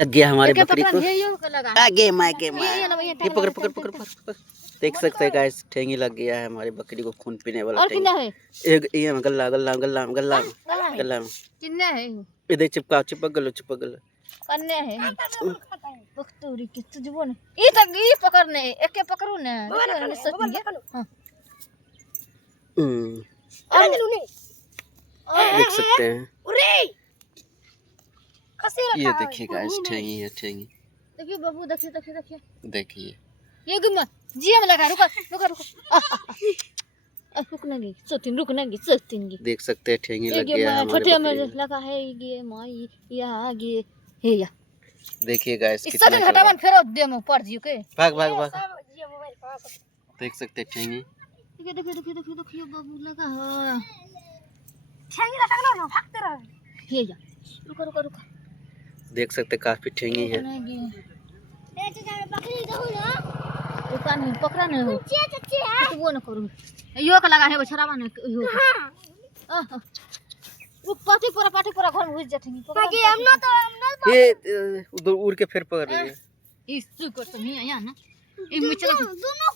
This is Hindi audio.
लग गया हमारी एक बकरी पकड़ को। ये लगा आगे माँ के माँ। ये ना, ये ये पकड़ पकड़ पकड़ पकड़ पकड़। देख सकते हैं गाइस, ठेंगी लग गया है हमारी बकरी को, खून पीने वाला और कितना ठेंगी। है एक ये में गल्ला गल्ला गल्ला में गल्ला में गल्ला में कितना है इधर चिपका चिपक गलो चिपक गलो। कन्या है बकतूरी के तुझबो ने ई पकड़ने एक के पकड़ू ने हां देख सकते हैं। ये देखिए गाइस, ठेंगी है ठेंगी। देखिए बाबू देखिए देखिए देखिए देखिए ये गुम्मा जी में लगा रुको रुको रुको रुकने की सोतिन रुकने की सोतिन की देख सकते हैं, ठेंगी ये लग गया है हमारी छोटे में बकरी में। लगा है ये माई या आगे हे या देखिए गाइस इस कितना सटन चल रहा हटावन है। फेरो दे में पड़ जियो के भाग भाग भाग। देख सकते हैं ठेंगी। देखिए देखिए देखिए देखिए देखिए बाबू लगा है ठेंगी लटकना ना भागते रहो। हे या रुको रुको रुको देख सकते हैं, काफी ठेंगी है। ए चाचा बकरी दो ना। दुकान में पकड़ा नहीं हो चाची है। तो वो न करू यो का लगा है बछरावा ने यो हां वो पाटी पूरा घर में घुस जातेंगे बाकी हम ना ये उधर उड़ के फिर पकड़ रही है। इस को तो नहीं आया ना ये मुझे दोनों